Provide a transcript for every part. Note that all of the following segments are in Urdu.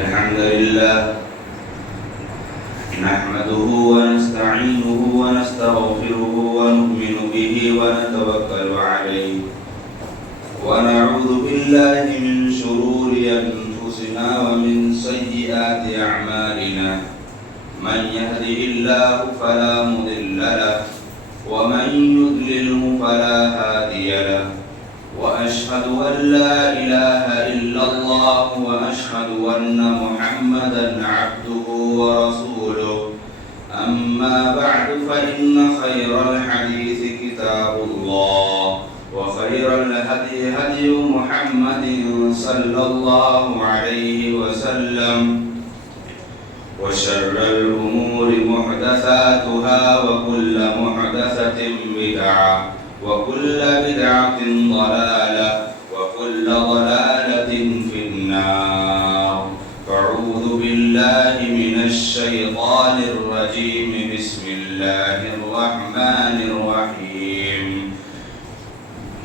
الحمد لله نحمده ونستعينه ونستغفره ونؤمن به ونتوكل عليه ونعوذ بالله من شرور أنفسنا ومن سيئات أعمالنا من يهده الله فلا مضل له ومن يضلله فلا هادي له وأشهد أن لا إله إلا الله وأشهد أن محمدا عبده ورسوله أما بعد فإن خير الحديث كتاب الله وخير الهدي هدي محمد صلى الله عليه وسلم وشر الأمور محدثاتها وكل محدثة بدعة وكل بدعة ضلالة وكل ضلالة في النار فأعوذ بالله من الشيطان الرجيم بسم الله الرحمن الرحيم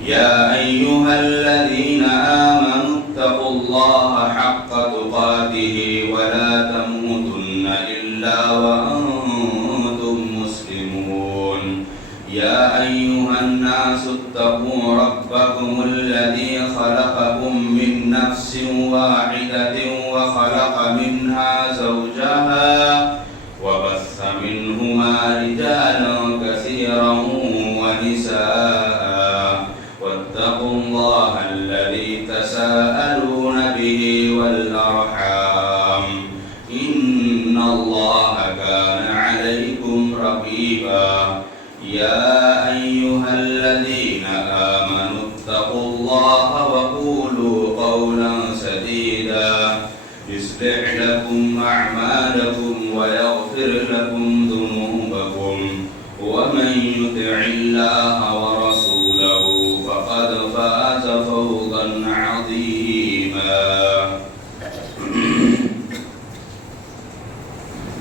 يا أيها الذين آمنوا اتقوا الله حق تقاته ولا تموتن إلا وأنتم مسلمون يا أيها الناس اتقوا ربكم الذي خلقكم من نفس واحدة وخلق منها زوجها وبث منهما رجالا كثيرا ونساء واتقوا الله الذي تساءلون به والأرحام إن الله كان عليكم رقيبا يا أيها الذين آمنوا اتقوا الله وقولوا قولا سديدا يصلح لكم أعمالكم ويغفر لكم ذنوبكم ومن يطع الله ورسوله فقد فاز فوزا عظيما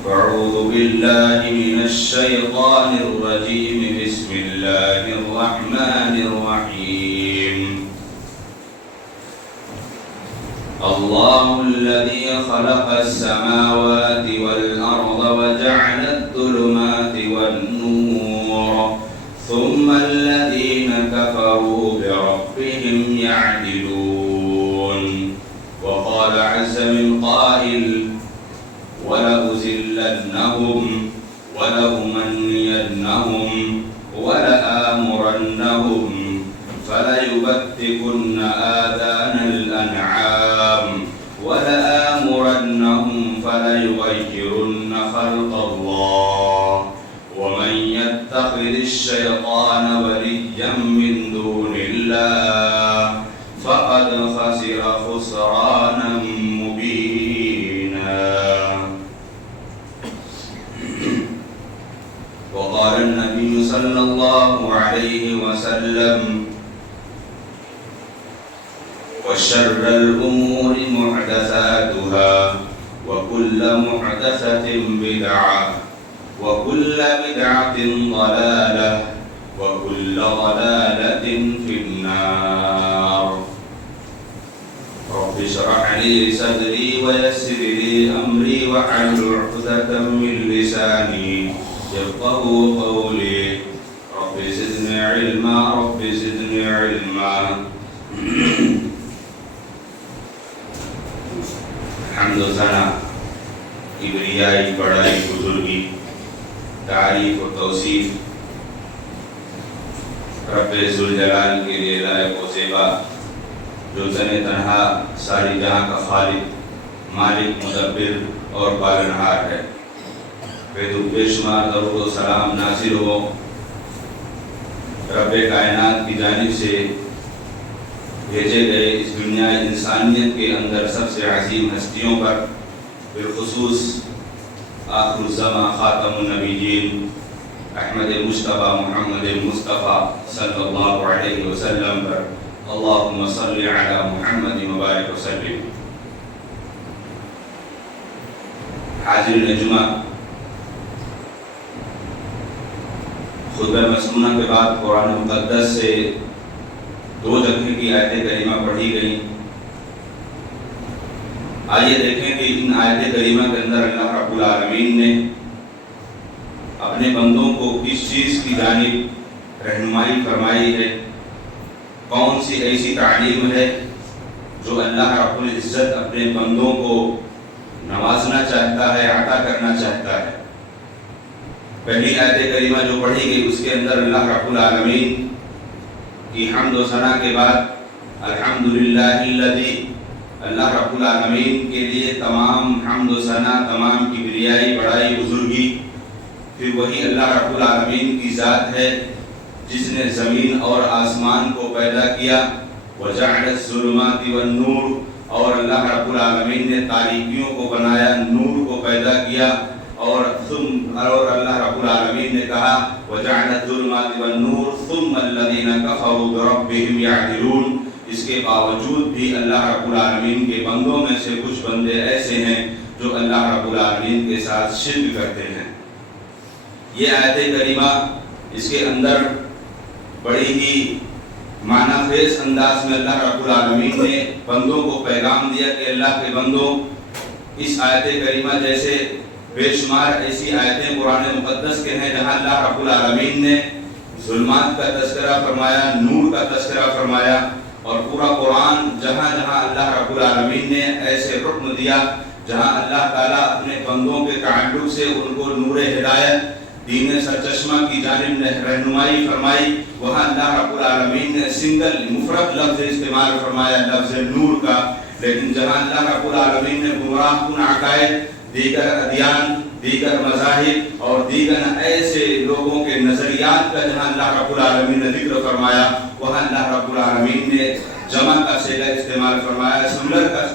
أعوذ بالله من الشيطان الرجيم بسم الله الرحمن الرحيم الله الذي خلق السماوات والأرض وجعل الظلمات والنور ثم الذين كفروا بربهم يعدلون وقال عز من قائل ولأذلنهم ولأمنينهم ولآمرنهم فليبتكن آذان الأنعام ولآمرنهم فليغيرن خلق الله ومن يتخذ الشيطان وليا من دون الله فقد خسر خسرانا مبينا. وقال النبي صلى الله عليه وسلم وشر الأمور محدثاتها وكل محدثة بدعة وكل بدعة ضلالة وكل ضلالة في النار. رب اشرح لي صدري ويسر لي أمري واحلل عقدة من لساني يفقهوا قولي رب زدني علما رب زدني علما. حمد و ثنا کبریائی بڑائی بزرگی تعریف و توصیف رب ذوالجلال کے لیے لائق و زیبا جو تنہا ساری جہاں کا خالق مالک مدبر اور پالنہار ہے. بے شمار درود و سلام نازل ہو رب کائنات کی جانب سے بھیجے گئے اس دنیا انسانیت کے اندر سب سے عظیم ہستیوں پر بالخصوص آخر الزمان خاتم النبیین احمد مصطفیٰ محمد مصطفیٰ صلی اللہ علیہ وسلم پر اللہم صلی علی محمد مبارک وسلم. حاضرین جمعہ، خطبہ مسنونہ کے بعد قرآن مقدس سے 2 جگہ کی آیت کریمہ پڑھی گئی. آئیے دیکھیں کہ ان آیت کریمہ کے اندر اللہ رب العالمین نے اپنے بندوں کو کس چیز کی جانب رہنمائی فرمائی ہے، کون سی ایسی تعلیم ہے جو اللہ رب العزت اپنے بندوں کو نوازنا چاہتا ہے، عطا کرنا چاہتا ہے۔ پہلی آیت کریمہ جو پڑھی گئی اس کے اندر اللہ رب العالمین کی حمد و ثنا کے بعد الحمدللہ الذی، اللہ رب العالمین کے لیے تمام حمد و ثنا، تمام کبریائی، بڑائی، بزرگی پھر وہی اللہ رب العالمین کی ذات ہے جس نے زمین اور آسمان کو پیدا کیا، وجعل الظلمات والنور، اور اللہ رب العالمین نے تاریکیوں کو بنایا، نور کو پیدا کیا، اور اللہ رب العالمین نے کہا وجعل الظلمات والنور ثم الذین کفروا بربہم یعدلون۔ اس کے باوجود بھی اللہ رب العالمین کے بندوں میں سے کچھ بندے ایسے ہیں جو اللہ رب العالمین کے ساتھ شرک کرتے ہیں۔ یہ آیت کریمہ اس کے اندر بڑی ہی معنی خیز انداز میں اللہ رب العالمین نے بندوں کو پیغام دیا کہ اللہ کے بندوں، اس آیت کریمہ جیسے بے شمار ایسی آیتیں قرآن مقدس کے ہیں جہاں اللہ رب العالمین نے ظلمات کا تذکرہ فرمایا، نور کا تذکرہ فرمایا، اور پورا قرآن جہاں جہاں اللہ رب العالمین نے ایسے حکم دیا جہاں اللہ تعالیٰ اپنے بندوں کے تعلق سے ان کو نور ہدایت، دین سرچشمہ کی جانب رہنمائی فرمائی، وہاں اللہ رب العالمین نے سنگل مفرد لفظ استعمال فرمایا، لفظ نور کا۔ لیکن جہاں اللہ رب العالمین نے گمراہ کن عقائد، دیگر ادیان، دیگر مذاہب اور دیگر ایسے لوگوں کے نظریات کا جہاں اللہ رب العالمین نے ذکر فرمایا، وہاں اللہ رب العالمین نے جمع کا صیغہ استعمال فرمایا، سنگولر کا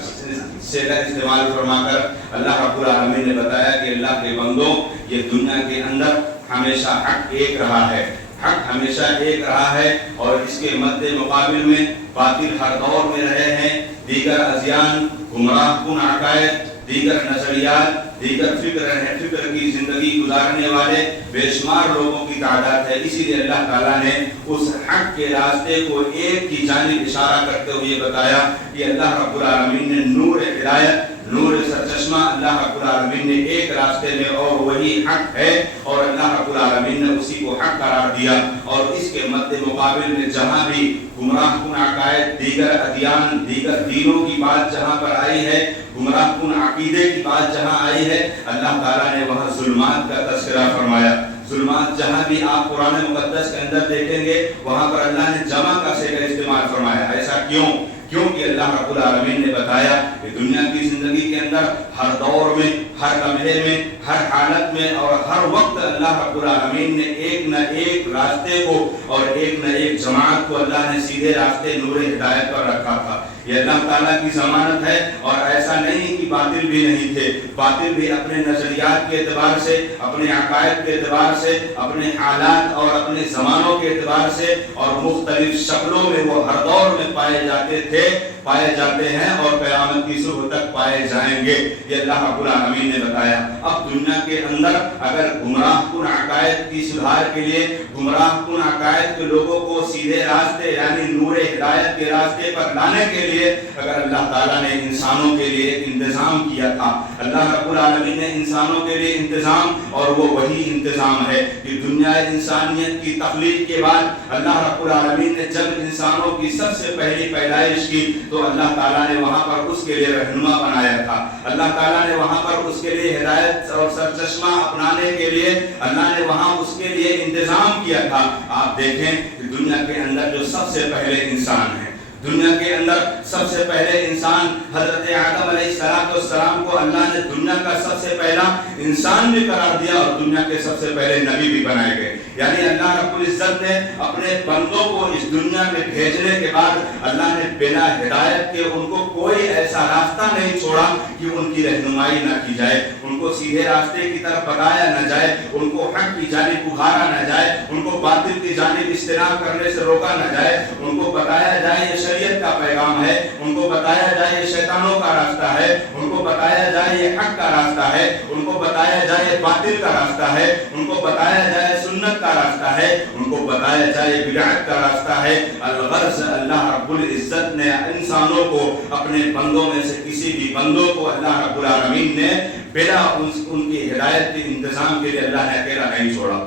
صیغہ استعمال فرما کر اللہ رب العالمین نے بتایا کہ اللہ کے بندوں، یہ دنیا کے اندر ہمیشہ حق ایک رہا ہے، حق ہمیشہ ایک رہا ہے، اور اس کے مد مقابل میں باطل ہر دور میں رہے ہیں، دیگر ادیان، گمراہ کن عقائد، دیگر نظریات، دیگر فکر کی زندگی گزارنے والے بے شمار لوگوں کی تعداد ہے۔ اسی لیے اللہ تعالیٰ نے اس حق کے راستے کو ایک کی جانب اشارہ کرتے ہوئے بتایا کہ اللہ رب العالمین نے نور ہدایت، نور سرچشمہ اللہ رب العالمین نے ایک راستے میں، اور وہی حق ہے، اور اللہ رب العالمین نے اسی کو حق قرار دیا۔ اور اس کے مد مقابل میں جہاں بھی گمراہ کن عقائد، دیگر ادیان، دیگر دینوں کی بات جہاں پر آئی ہے، گمراہ کن عقیدے کی بات جہاں آئی ہے، اللہ تعالیٰ نے وہاں ظلمات کا تذکرہ فرمایا۔ ظلمات جہاں بھی آپ قرآن مقدس کے اندر دیکھیں گے وہاں پر اللہ نے جمع کا صیغہ استعمال فرمایا۔ ایسا کیونکہ اللہ رب العالمین نے بتایا کہ دنیا کی زندگی کے اندر ہر دور میں، ہر لمحے میں، ہر حالت میں اور ہر وقت اللہ رب العالمین نے ایک نہ ایک راستے کو اور ایک نہ ایک جماعت کو اللہ نے سیدھے راستے نور ہدایت پر رکھا تھا۔ یہ اللہ تعالیٰ کی ضمانت ہے، اور ایسا نہیں کہ باطل بھی نہیں تھے، باطل بھی اپنے نظریات کے اعتبار سے، اپنے عقائد کے اعتبار سے، اپنے حالات اور اپنے زمانوں کے اعتبار سے اور مختلف شکلوں میں وہ ہر دور میں پائے جاتے تھے، پائے جاتے ہیں، اور قیامت کی صبح تک پائے جائیں گے۔ یہ اللہ رب العالمین نے بتایا۔ اب دنیا کے اندر اگر گمراہ کن عقائد کی سدھار کے لیے، گمراہ کن عقائد کے لوگوں کو سیدھے راستے یعنی نور ہدایت کے راستے پر لانے کے لیے اگر اللہ تعالیٰ نے انسانوں کے لیے ایک انتظام کیا تھا، اللہ رب العالمین نے انسانوں کے لیے انتظام، اور وہ وہی انتظام ہے کہ دنیا انسانیت کی تخلیق کے بعد اللہ رب العالمین نے جب انسانوں کی سب سے پہلی پیدائش کی تو اللہ تعالیٰ نے وہاں پر اس کے لیے رہنما بنایا تھا، اللہ تعالیٰ نے وہاں پر اس کے لیے ہدایت اور سرچشمہ اپنانے کے لیے اللہ نے وہاں اس کے لیے انتظام کیا تھا۔ آپ دیکھیں کہ دنیا کے اندر جو سب سے پہلے انسان ہیں، دنیا کے اندر سب سے پہلے انسان حضرت آدم علیہ السلام کو اللہ نے دنیا کا سب سے پہلا انسان بھی قرار دیا، اور دنیا کے سب سے پہلے نبی بھی بنائے گئے۔ یعنی اللہ رب العزت نے اپنے بندوں کو اس دنیا میں بھیجنے کے بعد اللہ نے بنا ہدایت کے ان کو کوئی ایسا راستہ نہیں چھوڑا کہ ان کی رہنمائی نہ کی جائے، ان کو سیدھے راستے کی طرف بتایا نہ جائے، ان کو حق کی جانب ابھارا نہ جائے، ان کو باطل کی جانب اجتناب کرنے سے روکا نہ جائے، ان کو بتایا جائے یہ شریعت کا پیغام ہے، ان کو بتایا جائے یہ شیطانوں کا راستہ ہے، ان کو بتایا جائے یہ حق کا راستہ ہے، ان کو بتایا جائے باطل کا راستہ ہے، ان کو بتایا جائے سنت کا راستہ ہے، ان کو بتایا جائے بدعت کا راستہ ہے۔ الغرض اللہ رب العزت نے انسانوں کو اپنے بندوں میں سے کسی بھی بندوں کو اللہ رب العالمین نے بلا ان کی ہدایت کے انتظام کے لیے اللہ نے اکیلا نہیں چھوڑا۔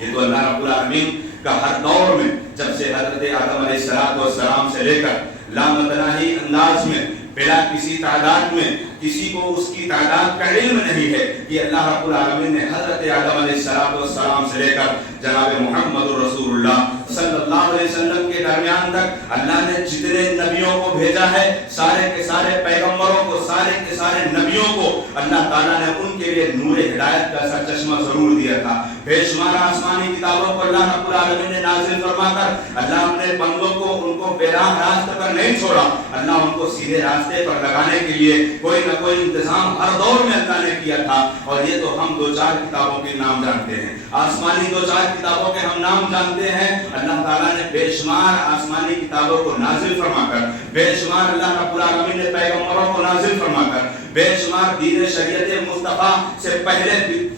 یہ تو اللہ رب العالمین کا ہر دور میں، جب سے حضرت آدم علیہ السلام سے لے کر لامتناہی انداز میں بلا کسی تعداد میں، کسی کو اس کی تعداد کا علم نہیں ہے کہ اللہ رب العالمین نے حضرت آدم علیہ السلام سے لے کر جناب محمد رسول اللہ صلی اللہ علیہ وسلم کے درمیان تک اللہ نے جتنے نبیوں کو بھیجا ہے، سارے کے سارے پیغمبروں کو، سارے کے سارے نبیوں کو اللہ تعالیٰ نے ان کے لیے نور ہدایت کا سرچشمہ ضرور دیا تھا۔ بے شمار آسمانی کتابوں کو اللہ رب العالمین نے نازل فرما کر اللہ اپنے بندوں کو ان کو براہ راستے پر نہیں چھوڑا، اللہ ان کو سیدھے راستے پر لگانے کے لیے کوئی نہ کوئی انتظام ہر دور میں اللہ نے کیا تھا۔ اور یہ تو ہم دو چار کتابوں کے نام جانتے ہیں، آسمانی دو چار کتابوں کے ہم نام جانتے ہیں۔ اللہ تعالیٰ نے بے شمار آسمانی کتابوں کو نازل فرما کر، بے شمار اللہ رب العالمین نے پیغمبروں کو نازل فرما کر، بے شمار دین شریعت مصطفیٰ سے پہلے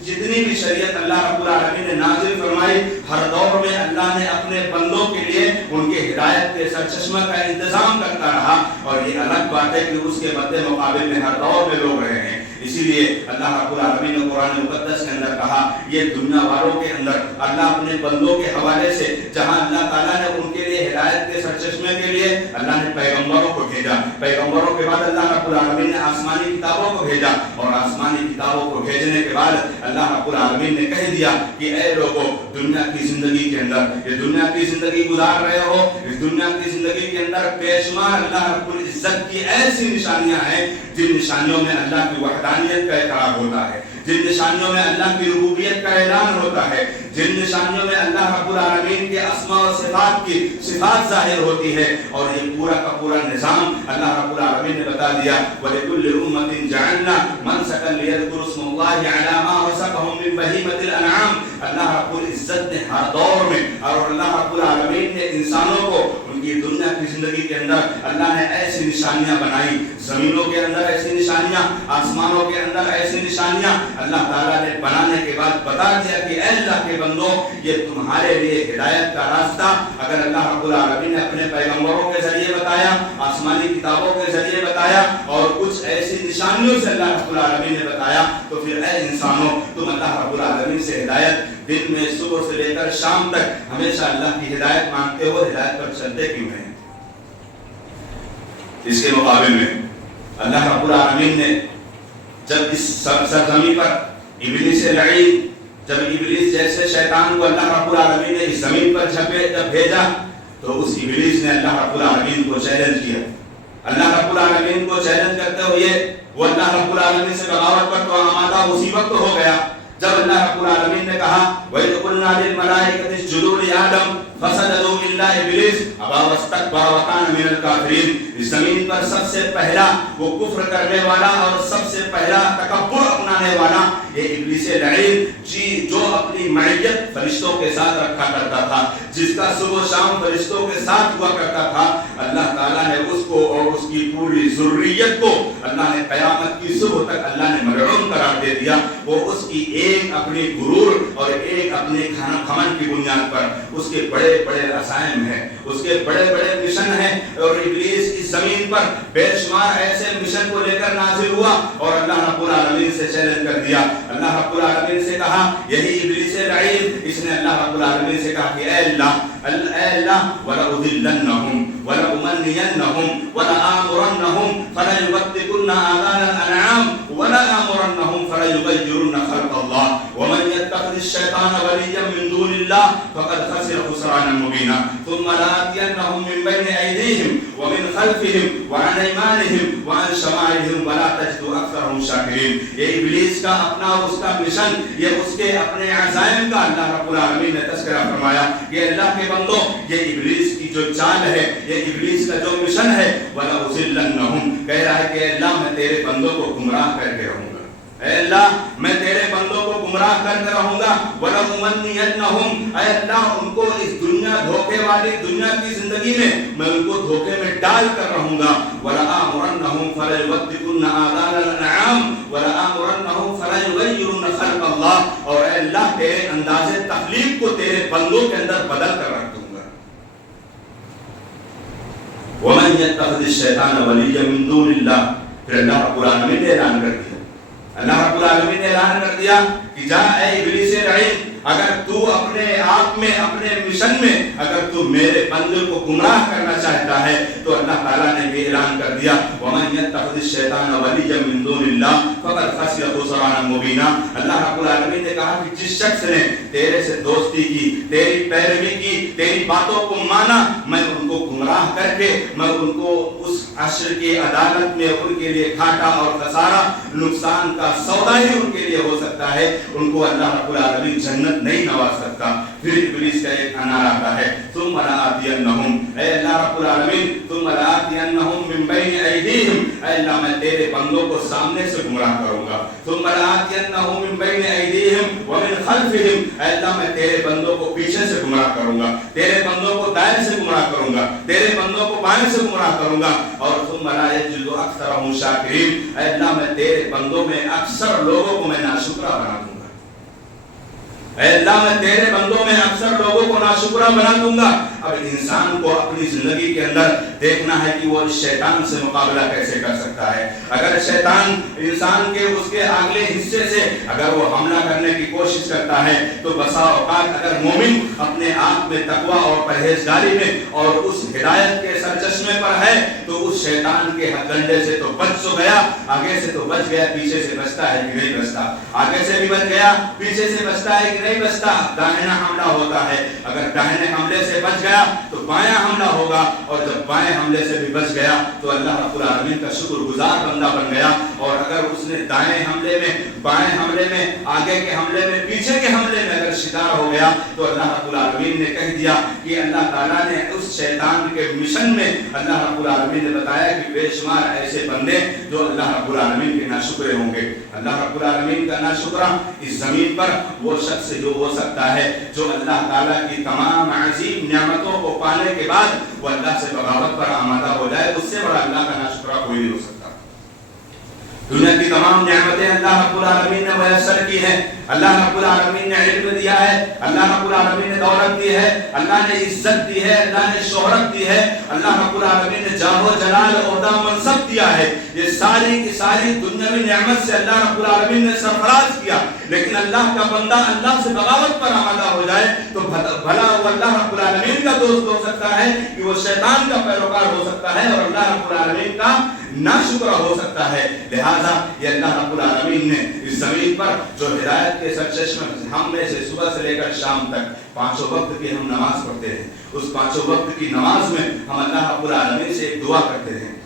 جتنی بھی شریعت اللہ رب العالمین نے نازل فرمائی، ہر دور میں اللہ نے اپنے بندوں کے لیے ان کے ہدایت کے سرچشمہ کا انتظام کرتا رہا۔ اور یہ الگ بات ہے کہ اس کے مد مقابل میں ہر دور میں لوگ رہے ہیں۔ اسی لیے اللہ رب العالمین نے قرآن مقدس کے اندر کہا، یہ دنیا والوں کے اندر اللہ اپنے بندوں کے حوالے سے جہاں اللہ تعالیٰ نے ان کے لیے ہدایت کے سرچشمے کے لیے اللہ نے پیغمبروں کو بھیجا، پیغمبروں کے بعد اللہ رب العالمین نے آسمانی کتابوں کو بھیجا، اور آسمانی کتابوں کو بھیجنے کے بعد اللہ رب العالمین نے کہہ دیا کہ اے لوگوں، دنیا کی زندگی کے اندر، یہ دنیا کی زندگی گزار رہے ہو، اس دنیا کی زندگی کے اندر بے شمار اللہ رب العزت کی ایسی نشانیاں ہیں جن نشانیوں میں اللہ کی وحدانیت کا اقرار ہوتا ہے، جن نشانیوں میں اللہ کی ربوبیت کا اعلان ہوتا ہے، جن نشانیوں میں اللہ رب العالمین کے اسماء و صفات کی صفات ظاہر ہوتی ہے۔ اور یہ پورا کا پورا نظام اللہ رب العالمین نے بتا دیا، وَلِكُلِّ أُمَّةٍ جَعَلْنَا مَنْسَكًا لِيَذْكُرُوا اسْمَ اللَّهِ عَلَى مَا رَزَقَهُم مِّن بَهِيمَةِ الْأَنْعَامِ۔ اللہ رب العزت نے ہر دور میں اور اللہ رب العالمین نے انسانوں کو ان کی دنیا کی زندگی کے اندر اللہ نے ایسی نشانیاں بنائی، زمینوں کے اندر ایسی نشانیاں، آسمانوں کے اندر ایسی نشانیاں اللہ تعالیٰ نے بنانے کے بعد بتا دیا کہ اے اللہ کے بندوں، یہ تمہارے لیے ہدایت کا راستہ اگر اللہ رب العالمین نے اپنے پیغمبروں کے ذریعے بتایا، آسمانی کتابوں کے ذریعے بتایا، اور کچھ ایسی نشانیوں سے اللہ رب العالمین نے بتایا، تو پھر اے انسانوں، تم اللہ رب العالمین سے ہدایت دن میں صبح سے لے کر شام تک ہمیشہ اللہ کی ہدایت مانگتے ہو، ہدایت پر چلتے کیوں ہیں؟ اس کے مقابل میں اللہ رب العالمین نے جب اس سرزمین پر ابلیس لعین، جب ابلیس جیسے شیطان کو اللہ رب العالمین نے اس زمین پر جب بھیجا، تو اس ابلیس نے اللہ رب العالمین کو چیلنج کیا۔ اللہ رب العالمین کو چیلنج کرتے ہوئے وہ اللہ رب العالمین سے بغاوت پر تو آمادہ اسی وقت ہو گیا جب اللہ رب العالمین نے کہا وَإِذْ قُلْنَا لِلْمَلَائِكَةِ اسْجُدُوا لِآدَمَ فَسَجَدُوا إِلَّا إِبْلِيسَ أَبَى وَاسْتَكْبَرَ وَكَانَ مِنَ الْكَافِرِينَ۔ اس زمین پر سب سے پہلا وہ کفر کرنے والا اور سب سے پہلا تکبر اپنانے والا یہ ابلیس لعین، جو اپنی معیت فرشتوں کے ساتھ رکھا کرتا تھا، جس کا صبح و شام فرشتوں کے ساتھ ہوا کرتا تھا، اللہ تعالیٰ نے اس کو اور اس کی پوری ذریت کو اللہ نے قیامت کی صبح تک اللہ نے ملعون قرار دے دیا۔ وہ اس کی ایک اپنی غرور اور ایک اپنے کھمن کی بنیاد پر اس کے بڑے بڑے عزائم ہیں، اس کے بڑے بڑے مشن ہیں، اور ابلیس اس زمین پر بے شمار ایسے مشن کو لے کر نازل ہوا اور اللہ رب العالمین سے چیلنج کر دیا۔ اللہ رب العالمین سے کہا، یہی ابلیس لعین، اس نے اللہ رب العالمین سے کہا کہ اے اللہ وَلَأُضِلَّنَّهُمْ وَلَأُمَنِّيَنَّهُمْ وَلَآمُرَنَّهُمْ فَلَيُبَتِّكُنَّ آذَانَ الْأَنْعَامِ وَلَآمُرَنَّهُمْ فَلَيُغَيِّرُنَّ خَلْقَ اللَّهِ وَمَنْ يَتَّخِذِ الشَّيْطَانَ وَلِيًّا مِّن دُونِ اللَّهِ فَقَدْ خَسِرَ خُسْرَانًا مُّبِينًا ثُمَّ لَآتِيَنَّهُم مِّن بَيْنِ أَيْدِيهِمْ وَمِنْ خَلْفِهِمْ وَعَنْ أَيْمَانِهِمْ وَعَنْ شَمَائِلِهِمْ وَلَا تَجِدُ أَكْثَرَهُمْ شَاكِرِينَ۔ یہ ابلیس کا اپنا اور اس کا مشن، یہ اس کے اپنے عزائم کا اللہ رب العالمین نے تذکرہ فرمایا کہ اللہ کے بندوں، یہ ابلیس کی جو چال ہے، یہ ابلیس کا جو مشن ہے، وَلَأُضِلَّنَّهُمْ، کہہ رہا ہے کہ اللہ میں تیرے بندوں کو گمراہ کر کے رہوں گا، اے اللہ میں تیرے بندوں کو گمراہ کر کے رہوں گا، وَلَأُمَنِّيَنَّهُمْ، اے اللہ ان کو اس دنیا دھوکے والی دنیا کی زندگی میں ان کو دھوکے میں ڈال کر رہوں گا، وَلَآمُرَنَّهُمْ فَلَيُبَتِّكُنَّ آذَانَ الْأَنْعَامِ وَلَآمُرَنَّهُمْ فَلَيُغَيِّرُنَّ بندوں کے اندر بدل کر رکھ دوں گا۔ وَمَن يَتَّخِذِ الشَّيْطَانَ وَلِيًّا مِن دُونِ اللَّهِ، پھر اللہ رب العالمین نے اعلان کر دیا، اللہ رب العالمین نے اعلان کر دیا کہ جا اے ابلیس لعین، اگر تو اپنے آپ میں اپنے مشن میں اگر تو میرے بندے کو گمراہ کرنا چاہتا ہے تو اللہ تعالیٰ نے یہ اعلان کر دیا وَمَن يَتَّخِذِ الشَّيْطَانَ وَلِيًّا مِن دُونِ اللَّهِ فَقَدْ خَسِرَ خُسْرَانًا مُبِينًا۔ اللہ رب العالمین نے کہا کہ جس شخص نے تیرے سے دوستی کی، تیری پیروی کی، تیری باتوں کو مانا، میں ان کو گمراہ کر کے میں ان کو اس حشر کی عدالت میں ان کے لیے گھاٹا اور خسارہ، نقصان کا سودا ہی ان کے لیے ہو سکتا ہے، ان کو اللہ رب العالمین جنت نہیں نواز سکتا۔ پھر ابلیس کا ایک انار آتا ہے ثم لآتینہم، اے اللہ رب العالمین ثم لآتینہم من بین ایدیہم، اے اللہ میں تیرے بندوں کو سامنے سے گمراہ کروں گا، ثم لآتینہم من بین ایدیہم ومن خلفہم، اے اللہ میں تیرے بندوں کو پیچھے سے گمراہ کروں گا، تیرے بندوں کو دائیں سے گمراہ کروں گا، تیرے بندوں کو بائیں سے گمراہ کروں گا، اور ثم لا یجد اکثرہم شاکرین، اے اللہ میں تیرے بندوں میں اکثر لوگوں کو میں ناشکرہ بنا دوں گا، اے اللہ میں تیرے بندوں میں اکثر لوگوں کو ناشکرہ بنا دوں گا۔ اب انسان کو اپنی زندگی کے اندر دیکھنا ہے کہ وہ اس شیطان سے مقابلہ کیسے کر سکتا ہے۔ اگر شیطان انسان کے اس کے اگلے حصے سے اگر وہ حملہ کرنے کی کوشش کرتا ہے تو بسا اوقات اگر مومن اپنے آپ میں تقوی اور پرہیزگاری میں اور اس ہدایت کے سرچشمے پر ہے تو اس شیطان کے ڈنڈے سے تو بچ تو گیا، آگے سے تو بچ گیا، پیچھے سے بچتا ہے کہ نہیں بچتا، آگے سے بھی بچ گیا، پیچھے سے بچتا ہے کہ نہیں بچتا۔ داہنا حملہ ہوتا ہے، اگر داہنے حملے سے بچ گیا تو بائیں حملہ ہوگا، اور جب بائیں حملے سے بھی بچ گیا تو اللہ رب العالمین کا شکر گزار بندہ بن گیا، اور اگر اس نے دائیں حملے میں، بائیں حملے میں، آگے کے حملے میں، پیچھے کے حملے میں اگر شکار ہو گیا تو اللہ رب العالمین نے کہہ دیا کہ اللہ تعالیٰ نے اس شیطان کے مشن میں اللہ رب العالمین نے بتایا کہ بے شمار ایسے بندے جو اللہ رب العالمین کے ناشکرے ہوں گے۔ اللہ رب العالمین کا ناشکرہ اس زمین پر وہ شخص جو ہو سکتا ہے جو اللہ تعالیٰ کی تمام عظیم نعمتوں کو پانے کے بعد وہ اللہ سے بغاوت پر آمادہ ہو جائے، اس سے بڑا اللہ کا ناشکرہ کوئی نہیں ہو سکتا۔ دنیا کی تمام نعمتیں اللہ رب العالمین نے میسر کی ہیں، اللہ رب العالمین نے علم دیا ہے، اللہ رب العالمین نے دولت دی ہے، اللہ نے عزت دی ہے، اللہ نے شہرت دی ہے، اللہ رب العالمین نے جاہ و جلال عہدہ منصب دیا ہے، یہ ساری کی ساری دنیاوی نعمت سے اللہ رب العالمین نے سرفراز کیا، لیکن اللہ کا بندہ اللہ سے بغاوت پر آمادہ ہو جائے تو بھلا وہ اللہ رب العالمین کا دوست ہو سکتا ہے کہ وہ شیطان کا پیروکار ہو سکتا ہے اور اللہ رب العالمین کا ناشکرہ ہو سکتا ہے۔ لہذا یہ اللہ رب العالمین نے اس زمین پر جو ہدایت کے سرچشمے ہم میں سے صبح سے لے کر شام تک پانچوں وقت کی ہم نماز پڑھتے ہیں، اس پانچوں وقت کی نماز میں ہم اللہ رب العالمین سے ایک دعا کرتے ہیں،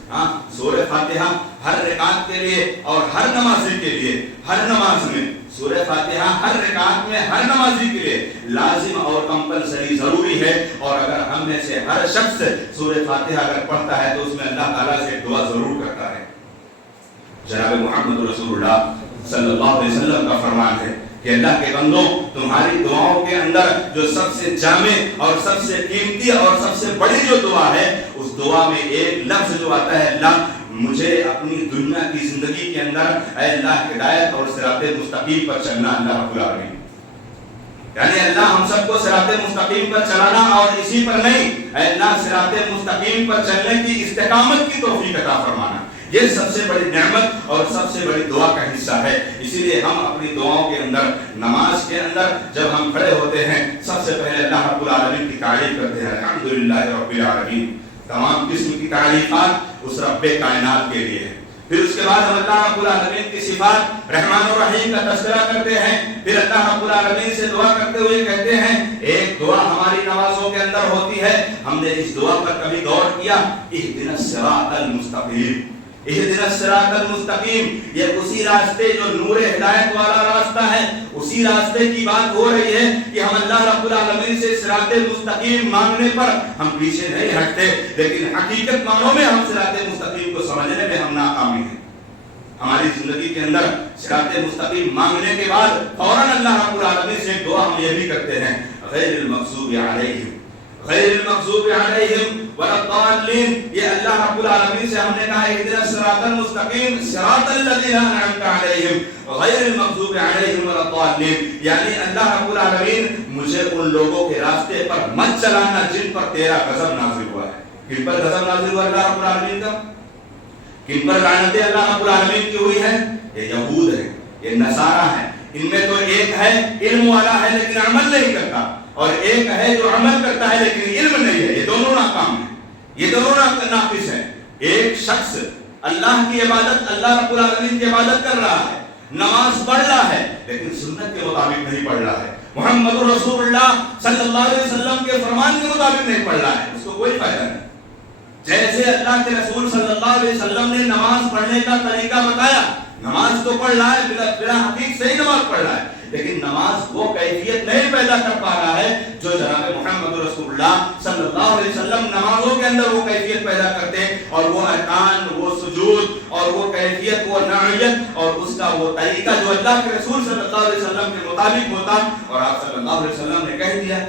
سورہ فاتحہ ہر رکعت کے لیے اور ہر نمازی کے لیے، ہر نماز میں سورہ فاتحہ ہر رکعت میں ہر نمازی کے لیے لازم اور کمپلسری ضروری ہے، اور اگر ہم میں سے ہر شخص سورہ فاتحہ اگر پڑھتا ہے تو اس میں اللہ تعالیٰ سے دعا ضرور کرتا ہے۔ جناب محمد رسول اللہ صلی اللہ علیہ وسلم کا فرمان ہے کہ اللہ کے بندوں تمہاری دعاؤں کے اندر جو سب سے جامع اور سب سے قیمتی اور سب سے بڑی جو دعا ہے اس دعا میں ایک لفظ جو آتا ہے اللہ مجھے اپنی دنیا کی زندگی کے اندر اے اللہ ہدایت اور صراط مستقیم پر چلنا اللہ رب العالمین، یعنی اللہ ہم سب کو صراط مستقیم پر چلانا اور اسی پر نہیں، اے اللہ صراط مستقیم پر چلنے کی استقامت کی توفیق عطا فرمانا، یہ سب سے بڑی نعمت اور سب سے بڑی دعا کا حصہ ہے۔ اسی لیے ہم اپنی دعاؤں کے اندر نماز کے اندر جب ہم کھڑے ہوتے ہیں سب سے پہلے اللہ رب العالمین کی تعریف کرتے ہیں، الحمدللہ رب العالمین، تمام قسم کی تعریفات اس رب کائنات کے لیے ہے۔ پھر اس کے بعد ہم اللہ رب العالمین کی صفات رحمان و رحیم کا تذکرہ کرتے ہیں، پھر اللہ رب العالمین سے دعا کرتے ہوئے کہتے ہیں ایک دعا ہماری نمازوں کے اندر ہوتی ہے، ہم نے اس دعا پر کبھی غور کیا، اہدنا الصراط المستقیم، اہدنا الصراط المستقیم، یہ اسی راستے جو نور ہدایت والا راستہ ہے، اسی راستے کی بات ہو رہی ہے کہ ہم اللہ رب العالمین سے صراط مستقیم مانگنے پر ہم پیچھے نہیں ہٹتے، لیکن حقیقت معنوں میں ہم صراط مستقیم کو سمجھنے میں ہم ناکامی ہیں۔ ہماری زندگی کے اندر صراط مستقیم مانگنے کے بعد فوراً اللہ رب العالمین سے دعا ہم یہ بھی کرتے ہیں غیر المغضوب علیہم، غیر المغضوب علیہم ولا الضالین، یہ اللہ رب العالمین سے ہم نے کہا اہدنا الصراط المستقیم صراط الذین انعمت علیہم غیر المغضوب علیہم ولا الضالین، یعنی اللہ رب العالمین مجھے ان لوگوں کے راستے پر مت چلانا جن پر تیرا غضب نازل ہوا ہے. کن پر غضب نازل ہوا اللہ رب العالمین کا؟ کن پر لعنت اللہ رب العالمین کی ہوئی ہے؟ یہ یہود ہے، یہ نصارہ ہے. ان میں تو ایک ہے علم والا ہے لیکن عمل نہیں کرتا، اور ایک ہے جو عمل کرتا ہے لیکن علم نہیں ہے. یہ دونوں ناکام ہیں، یہ دونوں ناقص ہیں. ایک شخص اللہ کی عبادت، اللہ رب العالمین کی عبادت کر رہا ہے، نماز پڑھ رہا ہے لیکن سنت کے مطابق نہیں پڑھ رہا ہے، محمد رسول اللہ صلی اللہ علیہ وسلم کے فرمان کے مطابق نہیں پڑھ رہا ہے، اس کو کوئی فائدہ نہیں. جیسے اللہ کے رسول صلی اللہ علیہ وسلم نے نماز پڑھنے کا طریقہ بتایا، نماز تو پڑھ رہا ہے، بلا حقیق صحیح نماز پڑھ رہا ہے، لیکن نماز وہ کیفیت نہیں پیدا کر پا رہا ہے جو جناب محمد رسول اللہ صلی اللہ علیہ وسلم نمازوں کے اندر وہ کیفیت پیدا کرتے، اور وہ ارکان، وہ سجود، اور وہ کیفیت، وہ نوعیت، اور اس کا وہ طریقہ جو اللہ کے رسول صلی اللہ علیہ وسلم کے مطابق ہوتا. اور آپ صلی اللہ علیہ وسلم نے کہہ دیا،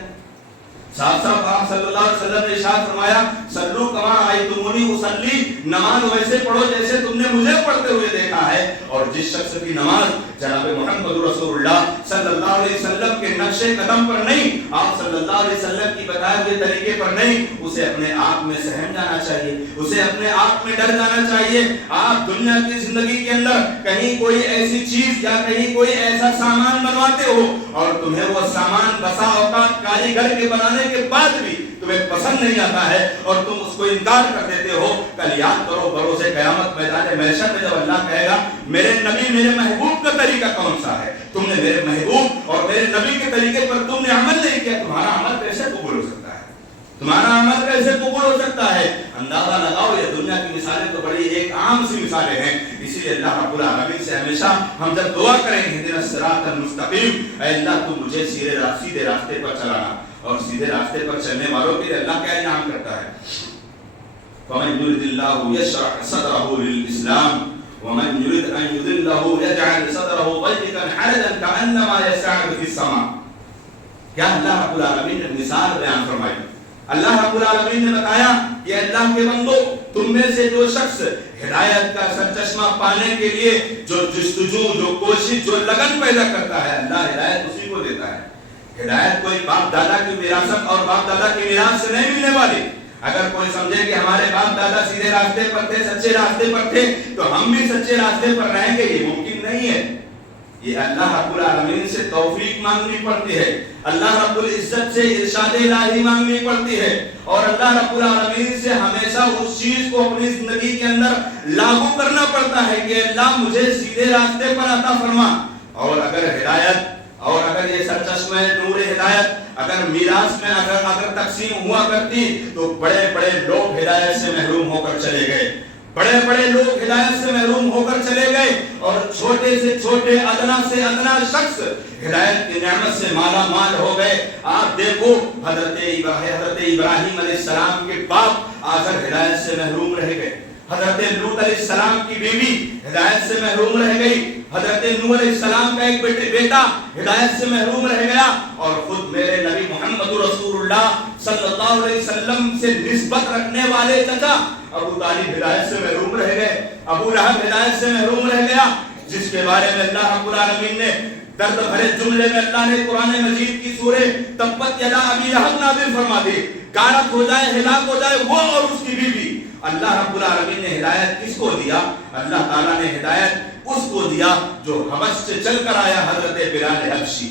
صاحب صاحب آپ صلی اللہ علیہ وسلم نے ارشاد فرمایا، صلو کما رأیتمونی اصلی، نماز ویسے پڑھو جیسے تم نے مجھے پڑھتے ہوئے دیکھا ہے. اور جس شخص کی نماز جناب محمد رسول اللہ صلی اللہ علیہ وسلم کے نقش قدم پر نہیں، آپ صلی اللہ علیہ وسلم کی بتائے ہوئے طریقے پر نہیں، اسے اپنے آپ میں سہم جانا چاہیے، اسے اپنے آپ میں ڈر جانا چاہیے. آپ دنیا کی زندگی کے اندر کہیں کوئی ایسی چیز یا کہیں کوئی ایسا سامان بنواتے ہو اور تمہیں وہ سامان بسا اوقات کاریگر کے بنانے کے بعد بھی تمہیں پسند نہیں آتا ہے اور تم اس کو انکار کر دیتے ہو. کل یاد کرو بروز قیامت میدان محشر میں جب اللہ کہے گا میرے نبی میرے محبوب کا طریقہ کون سا ہے، تم نے میرے محبوب اور میرے نبی کے طریقے پر تم نے عمل نہیں کیا، تمہارا عمل کیسے قبول ہو سکتا ہے، تمہارا عمل کیسے قبول ہو سکتا ہے؟ اندازہ لگاؤ. یہ دنیا کی مثالیں تو بڑی ایک عام سی مثالیں ہیں. اسی لیے اللہ رب العالمین سے ہمیشہ ہم جب دعا کریں اہدنا الصراط المستقیم، اے اللہ تو مجھے سیدھے راستے پر چلانا. اور سیدھے راستے پر چلنے والوں کے لیے اللہ کیا انعام کرتا ہے؟ فَمَن يُرِدِ اللَّهُ يَشْرَحْ صَدْرَهُ لِلْإِسْلَامِ وَمَن يُرِدْ أَن يُضِلَّهُ يَجْعَلْ صَدْرَهُ ضَيِّقًا حَرَجًا كَأَنَّمَا يَصْعَدُ فِي السَّمَاءِ. کیا اللہ رب العالمین نے مثال بیان فرمائی؟ اللہ رب العالمین نے بتایا کہ اللہ کے بندو، تم میں سے جو شخص ہدایت کا سرچشمہ پانے کے لیے جو جستجو، جو کوشش، جو لگن پیدا کرتا ہے، اللہ ہدایت اسی کو دیتا ہے. ہدایت کوئی باپ دادا کی وراثت اور باپ دادا کی میراث سے نہیں ملنے والی. اگر کوئی سمجھے کہ ہمارے باپ دادا سیدھے راستے پر تھے، سچے راستے پر تھے، تو ہم بھی سچے راستے پر رہیں گے، یہ ممکن نہیں ہے. یہ اللہ رب العالمین سے توفیق مانگنی پڑتی ہے، اللہ رب العزت سے ارشاد الہی مانگنی پڑتی ہے، اور اللہ رب العالمین سے ہمیشہ اس چیز کو اپنی زندگی کے اندر لاگو کرنا پڑتا ہے کہ اللہ مجھے سیدھے راستے پر عطا فرما. اور اگر ہدایت اور اگر یہ سرچشمہ نور ہدایت اگر میراث میں اگر تقسیم ہوا کرتی تو بڑے بڑے لوگ ہدایت سے محروم ہو کر چلے گئے، بڑے بڑے لوگ ہدایت سے محروم ہو کر چلے گئے، اور چھوٹے سے چھوٹے ادنا سے ادنا شخص ہدایت کی نعمت سے مالا مال ہو گئے. آپ دیکھو حضرت ابراہیم علیہ السلام کے باپ آزر ہدایت سے محروم رہ گئے، حضرت لوط علیہ السلام کی بیوی ہدایت سے محروم رہ گئی، حضرت نوح علیہ السلام کا ایک بیٹا ہدایت سے محروم رہ گیا، اور خود میرے نبی محمد رسول اللہ صلی اللہ علیہ وسلم سے نسبت رکھنے والے چچا ابو طالب ہدایت سے محروم رہ گئے، ابو لہب ہدایت سے محروم رہ گیا، جس کے بارے میں اللہ رب العالمین نے درد بھرے جملے میں اللہ نے قرآن مجید کی سورہ تبت یدا ابی لہب نازل فرما دی. غارت ہو جائے، ہلاک ہو جائے وہ اور اس کی بیوی. اللہ رب العالمین نے ہدایت کس کو دیا؟ اللہ تعالیٰ نے ہدایت اس کو دیا جو حبش سے چل کر آیا، حضرت بلال حبشی.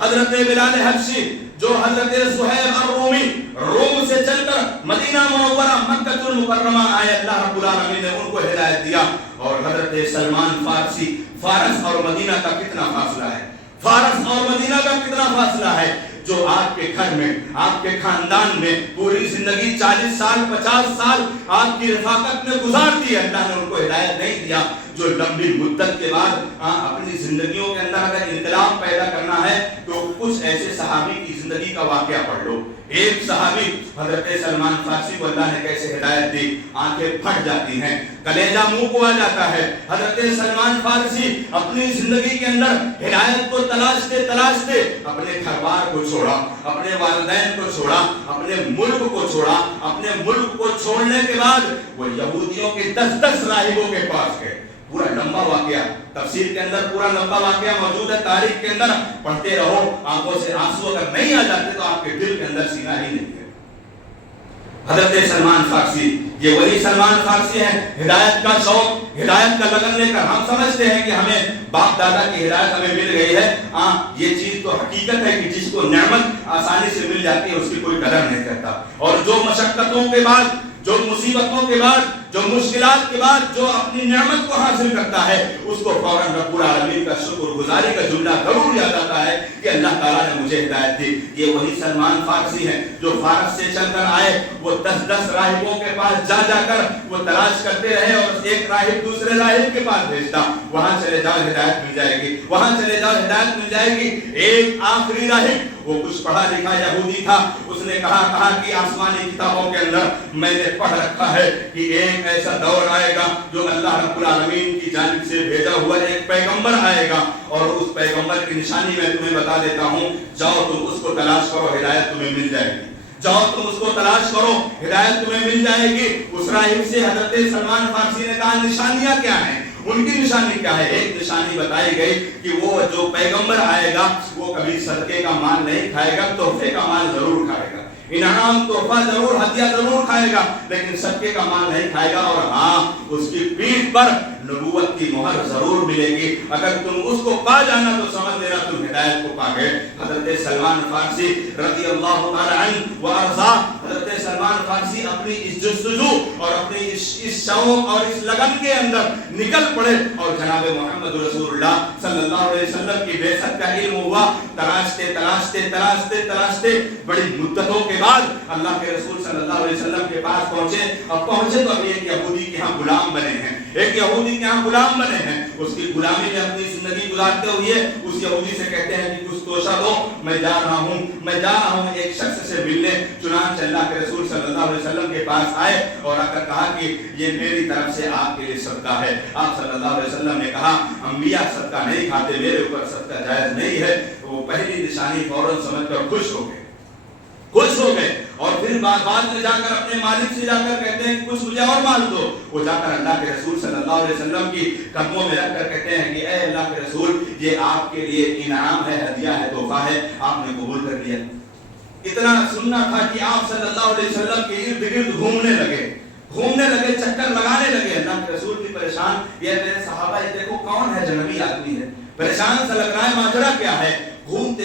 حضرت بلال حبشی جو حضرت سہیب الرومی روم سے چل کر مدینہ منورہ مکہ المکرمہ آئے، اللہ رب العالمین نے ان کو ہدایت دیا. اور حضرت سلمان فارسی، فارس اور مدینہ کا کتنا فاصلہ ہے، فارس اور مدینہ کا کتنا فاصلہ ہے، جو آپ کے گھر میں، آپ کے خاندان میں پوری زندگی 40 سال 50 سال آپ کی رفاقت میں گزار دی، اللہ نے ان کو ہدایت نہیں دیا. جو لمبی مدت کے بعد اپنی زندگیوں کے اندر اگر انقلاب پیدا کرنا ہے تو کچھ ایسے صحابی کی زندگی کا واقعہ پڑھ لو. ایک صحابی حضرت سلمان فارسی کو اللہ نے کیسے ہدایت دی، آنکھیں پھٹ جاتی ہیں، کلیجہ منہ کو آ جاتا ہے. حضرت سلمان فارسی اپنی زندگی کے اندر ہدایت کو تلاشتے تلاشتے اپنے گھر بار کو چھوڑا، اپنے والدین کو چھوڑا، اپنے ملک کو چھوڑا. اپنے ملک کو چھوڑنے کے بعد وہ یہودیوں کے 10 راہبوں کے پاس گئے، پورا لمبا واقعہ تفسیر کے اندر پورا لمبا واقعہ موجود ہے، تاریخ کے اندر پڑھتے رہو، آنکھوں سے آنسو اگر نہیں آ جاتے تو آپ کے دل کے اندر سینہ ہی نہیں ہے۔ حضرت سلمان فارسی، یہ وہی سلمان فارسی ہیں، ہدایت کا شوق، ہدایت کا لگن لے کر ہم سمجھتے ہیں کہ ہمیں باپ دادا کی ہدایت ہمیں مل گئی ہے، یہ چیز تو حقیقت ہے کہ جس کو نعمت آسانی سے مل جاتی ہے اس کی کوئی قدر نہیں کرتا، اور جو مشقتوں کے بعد، جو مصیبتوں کے بعد، جو مشکلات کے بعد جو اپنی نعمت کو حاصل کرتا ہے اس کو فوراً رب العالمین کا شکر گزاری کا جملہ ضرور یاد آتا ہے کہ اللہ تعالیٰ نے مجھے ہدایت دی۔ یہ وہی سلمان فارسی ہیں جو فارس سے چل کر آئے، وہ 10 راہبوں کے پاس جا کر وہ تلاش کرتے رہے، اور ایک راہب دوسرے راہب کے پاس بھیجتا، وہاں چلے جاؤ ہدایت مل جائے گی، وہاں چلے جاؤ ہدایت مل جائے گی۔ ایک آخری راہب، وہ کچھ پڑھا لکھا یہودی تھا، اس نے کہا کہ آسمانی کتابوں کے اندر میں نے پڑھ رکھا ہے کہ ایک ایسا دور آئے گا جو اللہ رب العالمین کی جانب سے بھیجا ہوا ایک پیغمبر آئے گا، اور اس پیغمبر کی نشانی میں تمہیں بتا دیتا ہوں، جاؤ تم اس کو تلاش کرو، ہدایت تمہیں مل جائے گی، جاؤ تم اس کو تلاش کرو، ہدایت تمہیں مل جائے گی۔ اس راہب سے حضرت سلمان فارسی نے کہا نشانیاں کیا ہیں؟ ان کی نشانی کیا ہے؟ ایک نشانی بتائی گئی کہ وہ جو پیغمبر آئے گا وہ کبھی صدقے کا مال نہیں کھائے گا، تحفے کا مال ضرور کھائے گا، انعام تحفہ ضرور، ہدیہ ضرور کھائے گا، لیکن صدقے کا مال نہیں کھائے گا، اور ہاں اس کی پیٹھ پر نبوت کی مہر ضرور ملے گی۔ اگر تم اس کو پا جانا تو سمجھ لینا تم ہدایت کو پا گئے۔ حضرت سلمان فارسی رضی اللہ تعالی عنہ وارضا، حضرت سلمان فارسی اپنی اس جستجو اور اپنی اس شوق اور اس لگن کے اندر نکل پڑے، اور جناب محمد رسول اللہ صلی اللہ علیہ وسلم کی بعثت کا علم ہوا۔ تلاشتے تلاشتے تلاشتے تلاشتے بڑی مدتوں کے بعد اللہ کے رسول صلی اللہ علیہ وسلم کے پاس پہنچے، اور پہنچے تو ابھی ایک یہودی کے ہاں غلام بنے ہیں، ایک یہودی کے ہاں غلام بنے ہیں، اس کی غلامی میں اپنی زندگی گزارتے ہوئے اس یہودی سے کہتے ہیں کہ کچھ توشہ دو، میں جا رہا ہوں ایک شخص سے ملنے۔ چنانچہ اللہ کے رسول صلی اللہ علیہ وسلم کے پاس آئے اور آ کر کہا کہ یہ میری طرف سے آپ کے لیے صدقہ ہے۔ آپ صلی اللہ علیہ وسلم نے کہا انبیاء صدقہ نہیں کھاتے، میرے اوپر صدقہ جائز نہیں ہے۔ وہ پہلی نشانی فوراً سمجھ کر خوش ہو گئے، اور پھر بعد میں جا کر اپنے مالک سے جا کر کہتے ہیں کچھ مجھے اور مال دو۔ وہ جا کر اللہ کے رسول صلی اللہ علیہ وسلم کی قدموں میں رکھ کر کہتے ہیں کہ اے اللہ کے رسول، یہ آپ کے لیے انعام ہے، ہدیہ ہے، تحفہ ہے، آپ نے قبول کر لیا۔ اتنا سننا تھا کہ آپ صلی اللہ علیہ وسلم کے ارد گرد گھومنے لگے، چکر لگانے لگے۔ اللہ کے رسول بھی پریشان، یہ میرے صحابہ یہ دیکھو کون ہے، جنبی آدمی ہے، پریشان سا لگ رہا ہے، ماجرا کیا ہے؟ گھومتے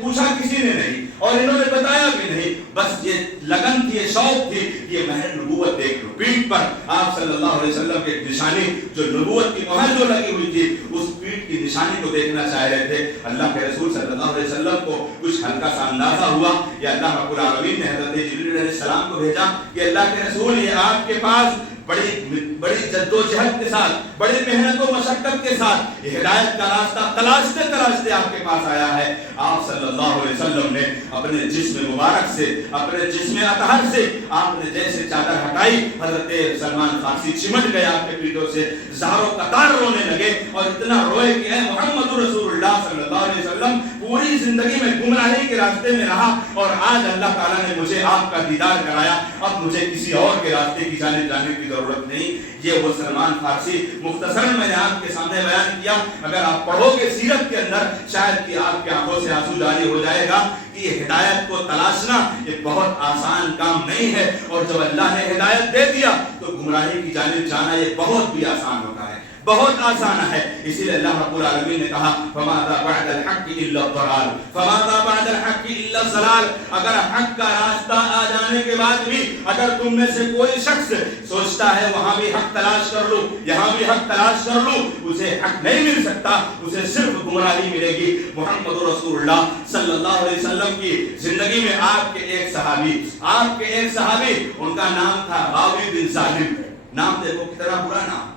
پوچھا کسی نے نہیں، اور انہوں نے بتایا بھی نہیں، بس یہ لگن تھی، یہ شوق تھی، یہ مہر نبوت دیکھ لو۔ پیٹھ پر آپ صلی اللہ علیہ وسلم کی نشانی، جو نبوت کی مہر جو لگی ہوئی تھی، اس پیٹھ کی نشانی کو دیکھنا چاہ رہے تھے۔ اللہ کے رسول صلی اللہ علیہ وسلم کو کچھ ہلکا سا اندازہ ہوا، یا اللہ رب العالمین نے حضرت جبریل علیہ السلام کو بھیجا کہ اللہ کے رسول یہ آپ کے پاس بڑی جدوجہد کے ساتھ، بڑی محنت و مشقت کے ساتھ یہ ہدایت کا راستہ تلاشتے آپ کے پاس آیا ہے۔ آپ صلی اللہ علیہ وسلم نے اپنے جسم مبارک سے، اپنے جسم اطہر سے آپ نے جیسے چادر ہٹائی، حضرت سلمان فارسی چمٹ گئے آپ کے پیٹوں سے، زاروں قطار رونے لگے، اور اتنا روئے کہ اے محمد رسول اللہ صلی اللہ علیہ وسلم، پوری زندگی میں گمراہی کے راستے میں رہا، اور آج اللہ تعالیٰ نے مجھے آپ کا دیدار کرایا، اب مجھے کسی اور کے راستے کی جانب جانے کی ضرورت نہیں۔ یہ وہ سلمان فارسی مختصراً میں نے آپ کے سامنے بیان کیا۔ اگر آپ پڑھو گے سیرت کے اندر، شاید کہ آپ کی آنکھوں سے آنسو جاری ہو جائے گا کہ یہ ہدایت کو تلاشنا یہ بہت آسان کام نہیں ہے، اور جب اللہ نے ہدایت دے دیا تو گمراہی کی جانب جانا یہ بہت بھی آسان ہوتا ہے، بہت آسان ہے۔ اسی لیے اللہ رب العالمین نے کہا فَمَاذَا بَعْدَ الْحَقِّ إِلَّا الضَّلَالُ فَمَاذَا بَعْدَ الْحَقِّ إِلَّا الضَّلَالُ۔ اگر حق کا راستہ آ جانے کے بعد بھی اگر تم میں سے کوئی شخص سوچتا ہے وہاں بھی حق تلاش کر لوں، یہاں بھی حق تلاش کر لوں، اسے حق نہیں مل سکتا، اسے صرف گمراہی ملے گی۔ محمد رسول اللہ صلی اللہ علیہ وسلم کی زندگی میں آپ کے ایک صحابی، ان کا نام تھا غاوی بن سالم۔ نام دیکھو کتنا برا نام،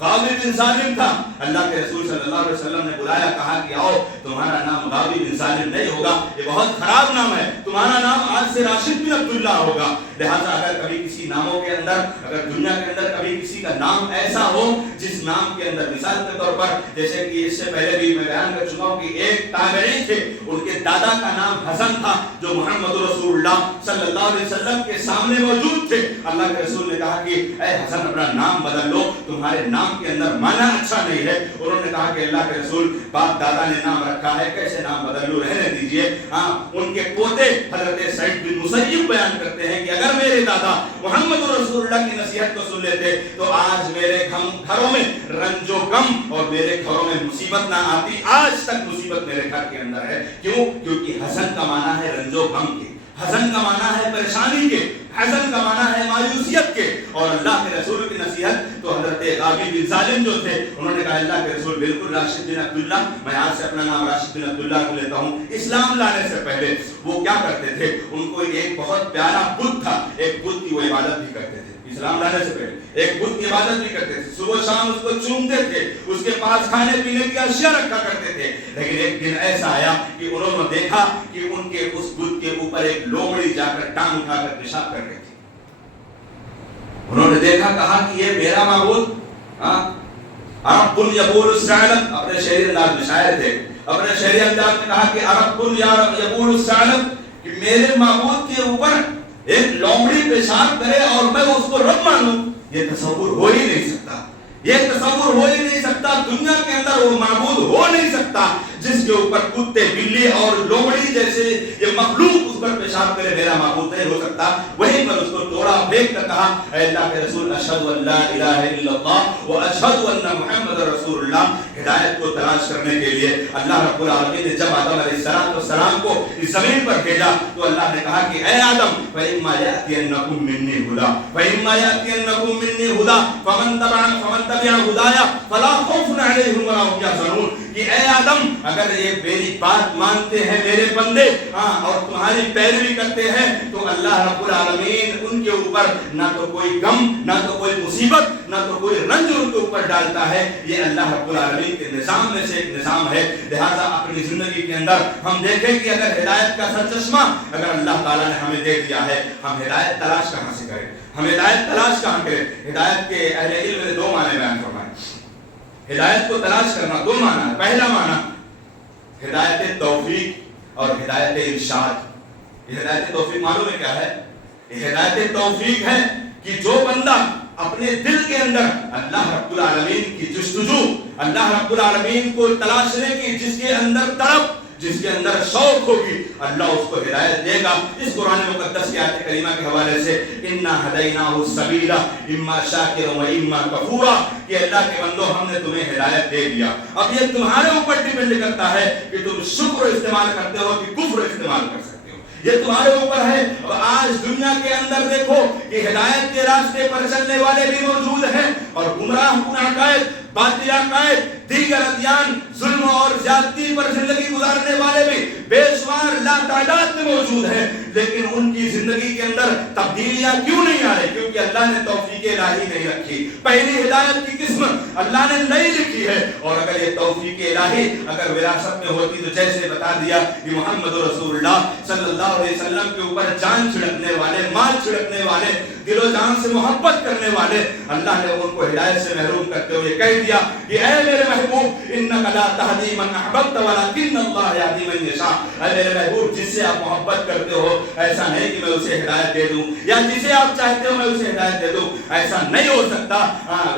غاوی بن سالم تھا۔ اللہ کے رسول صلی اللہ علیہ وسلم نے بلایا، کہا کہ آؤ، تمہارا نام غاوی بن سالم نہیں ہوگا، یہ بہت خراب نام ہے، تمہارا نام آج سے راشد بن عبداللہ ہوگا۔ لہٰذا اگر کبھی کسی ناموں کے اندر، اگر دنیا کے اندر کبھی کسی کا نام ایسا ہو جس نام کے اندر، مثال کے طور پر جیسے کہ اس سے پہلے بھی میں بیان کر چکا ہوں کہ ایک تابعی تھے، ان کے دادا کا نام حسن تھا جو محمد رسول اللہ صلی اللہ علیہ وسلم کے سامنے موجود تھے. اللہ کے رسول نے کہا کہ اے حسن اپنا نام بدل لو، تمہارے نام کے اندر معنی اچھا نہیں ہے. انہوں نے کہا کہ اللہ کے رسول باپ دادا نے نام رکھا ہے، کیسے نام بدل لو، رہنے دیجئے. ان کے پوتے حضرت سعید بن مسیب بیان کرتے ہیں کہ اگر میرے دادا محمد رسول اللہ کی نصیحت کو سن لیتے تو آج میرے گھروں میں رنج و غم اور میرے گھروں میں مصیبت نہ آتی. آج تک مصیبت میرے گھر کے اندر ہے. کیوں؟ کیونکہ حزن کا معنی ہے رنج و غم کے، حزن کا معنی ہے پریشانی کے، حزن کا معنی ہے مایوسیت کے. اور اللہ کے رسول کی نصیحت تو حضرت غابی بن ظالم جو تھے انہوں نے کہا اللہ کے رسول بالکل راشد بن عبداللہ، میں آج سے اپنا نام راشد بن عبداللہ کو لیتا ہوں. اسلام لانے سے پہلے وہ کیا کرتے تھے؟ ان کو ایک بہت پیارا بت تھا، ایک بت کی وہ عبادت بھی کرتے تھے. اسلام لانے سے پہلے ایک بت کی عبادت بھی کرتے تھے، صبح شام اس کو چومتے تھے، اس کے پاس کھانے پینے کی اشیاء رکھا کرتے تھے. لیکن ایک دن ایسا آیا کہ انہوں نے دیکھا کہ ان کے اس بت کے اوپر ایک لومڑی جا کر ٹانگ اٹھا کر پیشاب کر رہی تھی. انہوں نے دیکھا، کہا کہ یہ میرا معبود عرب یبول الثعلب، اپنے شہری انداز میں شاعر تھے، اپنے شہری انداز میں کہا کہ عرب یبول الثعلب، کہ میرے معبود کے اوپر ایک لومڑی پیشاب کرے اور میں اس کو رب مانوں. یہ تصور ہو ہی نہیں سکتا، یہ تصور ہو ہی نہیں سکتا. دنیا کے اندر وہ معبود ہو نہیں سکتا جس کے اوپر کتے، بلی اور لومڑی جیسے یہ مخلوق اس پر پیشاب کرے. میرا معبود نہیں ہو سکتا. وہیں پر اس کو توڑا پھینک کر کہا اے اللہ کے رسول اشہد ان لا الہ الا اللہ واشہد ان محمد رسول اللہ. ہدایت کو تلاش کرنے کے لیے اللہ رب العالمین نے جب آدم علیہ السلام کو اس زمین پر بھیجا تو اللہ نے کہا کہ اے آدم فإما يأتينكم مني هدى فإما يأتينكم مني هدى فمن تبع هدايا فلا خوف عليهم ولا هم يحزنون. کہ اے آدم اگر یہ میری بات مانتے ہیں میرے بندے اور تمہاری پیروی کرتے ہیں تو اللہ رب العالمین ان کے اوپر نہ تو کوئی غم، نہ تو کوئی مصیبت، نہ تو کوئی رنج ان کے اوپر ڈالتا ہے. یہ اللہ رب العالمین کے نظام میں سے ایک نظام ہے. لہذا اپنی زندگی کے اندر ہم دیکھیں کہ اگر ہدایت کا سرچشمہ اگر اللہ تعالیٰ نے ہمیں دے دیا ہے، ہم ہدایت تلاش کہاں سے کریں؟ ہم ہدایت تلاش کہاں کریں؟ ہدایت کے اہل علم نے دو معنی بیان فرمائے. ہدایت کو تلاش کرنا دو معنی ہے. پہلا معنی ہدایت توفیق اور ہدایت ارشاد. یہ ہدایت توفیق معلوم ہے کیا ہے؟ یہ ہدایت توفیق ہے کہ جو بندہ اپنے دل کے اندر اللہ رب العالمین کی جستجو، اللہ رب العالمین کو تلاشنے کی جس کے اندر تڑپ، جس کے اندر شوق ہوگی، اللہ اس کو ہدایت دے گا. اس قرآن مقدس کی آیت کریمہ کے حوالے سے اِنَّا هَدَيْنَاهُ السَّبِيلَ إِمَّا شَاكِرًا وَإِمَّا كَفُورًا، کہ اللہ کے بندو ہم نے تمہیں ہدایت دے دیا. اب یہ تمہارے اوپر ڈیپینڈ کرتا ہے کہ تم شکر استعمال کرتے ہو کہ کفر استعمال کر سکتے ہو. یہ تمہارے اوپر ہے. اور آج دنیا کے اندر دیکھو کہ ہدایت کے راستے پر چلنے والے بھی موجود ہیں اور گمراہ کن عقائد، باطل عقائد، دیگر ادیان، ظلم اور زیادتی پر زندگی گزارنے والے بھی بے شمار لا تعداد میں موجود ہیں. لیکن ان کی زندگی کے اندر تبدیلیاں کیوں نہیں آ رہی؟ کیونکہ اللہ نے توفیق الہی نہیں رکھی. پہلی ہدایت کی قسمت اللہ نے نہیں لکھی ہے. اور اگر یہ توفیق الہی اگر وراثت میں ہوتی تو جیسے بتا دیا کہ محمد رسول اللہ صلی اللہ علیہ وسلم کے اوپر جان چھڑکنے والے، مال چھڑکنے والے، دل و جان سے محبت کرنے والے، اللہ نے ان کو ہدایت سے محروم کرتے ہوئے کہہ دیا کہ اے میرے محبوب انک لا تہدی من احببت ولکن اللہ یہدی من یشاء. اے میرے محبوب جس سے آپ محبت کرتے ہو ایسا نہیں کہ میں اسے ہدایت دے دوں، یا جسے آپ چاہتے ہو میں اسے ہدایت دے دوں، ایسا نہیں ہو سکتا.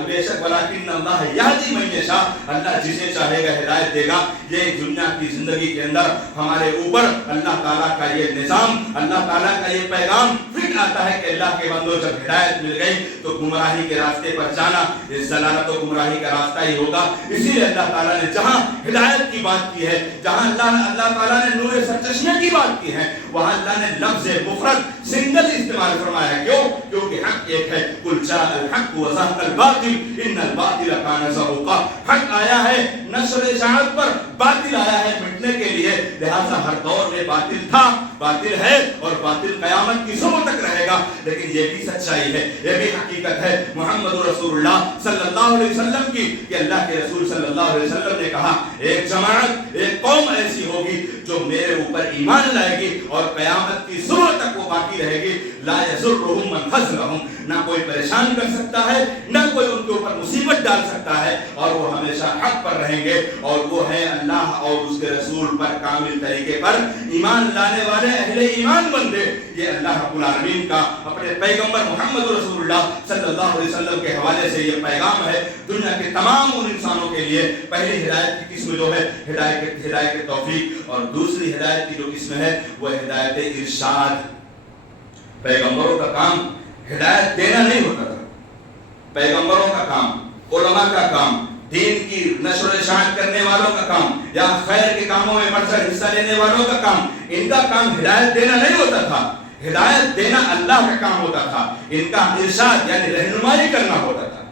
بے شک ولکن اللہ یہدی من یشاء، اللہ جسے چاہے گا ہدایت دے گا. یہ دنیا کی زندگی کے اندر ہمارے اوپر اللہ تعالیٰ کا یہ نظام، اللہ تعالیٰ کا یہ پیغام فٹ آتا ہے کہ اللہ کے بندوں جب ہدایت مل گئی تو گمراہی کے راستے پر جانا اس ضلالت و گمراہی کا راستہ ہی ہوگا. اسی لیے اللہ تعالیٰ نے جہاں ہدایت کی بات کی ہے، جہاں اللہ تعالیٰ نے نور سرچشمے کی بات کی ہے، وہاں اللہ نے لفظ مفرد سنگل استعمال فرمایا. کیوں؟ کیونکہ حق ایک ہے. قل جاء الحق وزهق الباطل ان الباطل كان زهوقا. حق آیا ہے نشر اشاعت پر، باطل آیا ہے مٹنے کے لیے. لہذا ہر دور میں باطل تھا، باطل ہے اور باطل قیامت کی صبح تک رہے گا. لیکن یہ بھی سچائی ہے، یہ بھی حقیقت ہے محمد رسول اللہ صلی اللہ علیہ وسلم کی کہ اللہ کے رسول صلی اللہ علیہ وسلم نے کہا ایک جماعت، ایک قوم ایسی ہوگی جو میرے اوپر ایمان لائے گی اور قیامت کی صبح تک وہ باقی باقی رہے گی. لا یضرهم من خذلهم, نہ کوئی پریشان کر سکتا ہے, نہ کوئی ان کے اوپر مصیبت ڈال سکتا ہے, اور وہ ہمیشہ حق پر رہیں گے. اور وہ ہے اللہ اور اس کے رسول پر کامل طریقے پر ایمان لانے والے اہل ایمان بندے. یہ اللہ رب العالمین کا اپنے پیغمبر محمد رسول اللہ صلی اللہ علیہ وسلم کے حوالے سے یہ پیغام ہے دنیا کے تمام ان انسانوں کے لیے. پہلی ہدایت کی قسم جو ہے ہدایت توفیق, اور دوسری ہدایت کی جو قسم ہے وہ ہدایت ارشاد. پیغمبروں کا کام ہدایت دینا نہیں ہوتا تھا. پیغمبروں کا کام, علماء کا کام, دین کی نشر و اشاعت کرنے والوں کا کام, یا خیر کے کاموں میں بڑھ کر حصہ لینے والوں کا کام, ان کا کام ہدایت دینا نہیں ہوتا تھا. ہدایت دینا اللہ کا کام ہوتا تھا. ان کا ارشاد یعنی رہنمائی کرنا ہوتا تھا.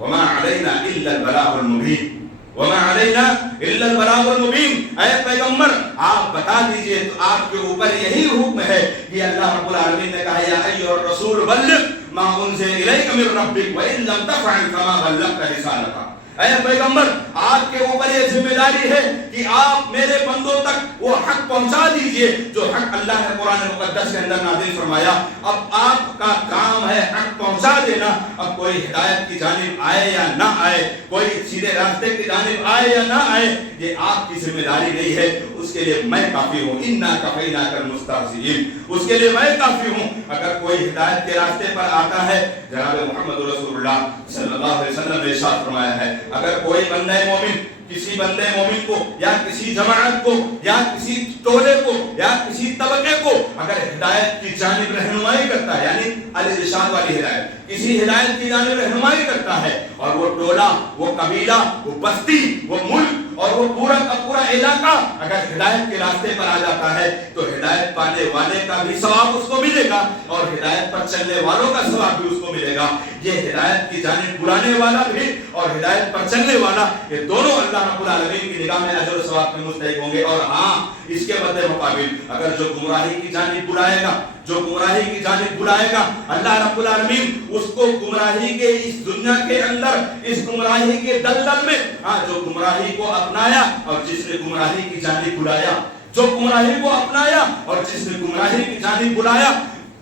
وما علینا الا البلاغ المبین, وما علینا الا البلاغ المبین. اے پیغمبر آپ بتا دیجئے, تو آپ کے اوپر یہی حکم ہے. یہ اللہ رب العالمین نے کہا یا ایھا الرسول بلغ ما انزل الیک من ربک وان لم تفعل فما بلغت رسالتہ. اے پیغمبر آپ کے اوپر یہ ذمہ داری ہے کہ آپ میرے بندوں تک وہ حق پہنچا دیجئے جو حق اللہ نے قرآن مقدس کے اندر نازل فرمایا. اب آپ کا کام ہے حق پہنچا دینا. اب کوئی ہدایت کی جانب آئے یا نہ آئے, کوئی سیدھے راستے کی جانب آئے یا نہ آئے, یہ آپ کی ذمہ داری نہیں ہے. اس کے لیے میں کافی ہوں. انا کفیناک المستہزئین, اس کے لیے میں کافی ہوں. اگر کوئی ہدایت کے راستے پر آتا ہے, جناب محمد رسول اللہ صلی اللہ علیہ وسلم نے ارشاد فرمایا ہے, اگر کوئی بندہ مومن کسی بندے مومن کو یا کسی جماعت کو یا کسی ٹولے کو یا کسی طبقے کو اگر ہدایت کی جانب رہنمائی کرتا ہے, یعنی الارشاد والی ہدایت, کسی ہدایت کی جانب رہنمائی کرتا ہے, اور وہ ٹولہ, وہ قبیلہ, وہ بستی, وہ ملک اور وہ پورا کا پورا علاقہ اگر ہدایت کے راستے پر آ جاتا ہے, تو ہدایت پانے والے کا بھی ثواب اس کو ملے گا اور ہدایت پر چلنے والوں کا ثواب بھی اس کو ملے گا. یہ ہدایت کی جانب بلانے والا بھی اور ہدایت پر چلنے والا, یہ دونوں اللہ رب العالمین کی نگاہ میں اجر و ثواب کے مستحق ہوں گے. اور ہاں, اس کے بدلے مقابل اگر جو گمراہی کی جانب بلائے گا, جو گمراہی کی جانب بلائے گا, اللہ رب العالمین اس کو گمراہی کے اس دنیا کے اندر, اس گمراہی کے دلدل میں, جو گمراہی کو اپنایا اور جس نے گمراہی کی جانب بلایا, جو گمراہی کو اپنایا اور جس نے گمراہی کی جانب بلایا,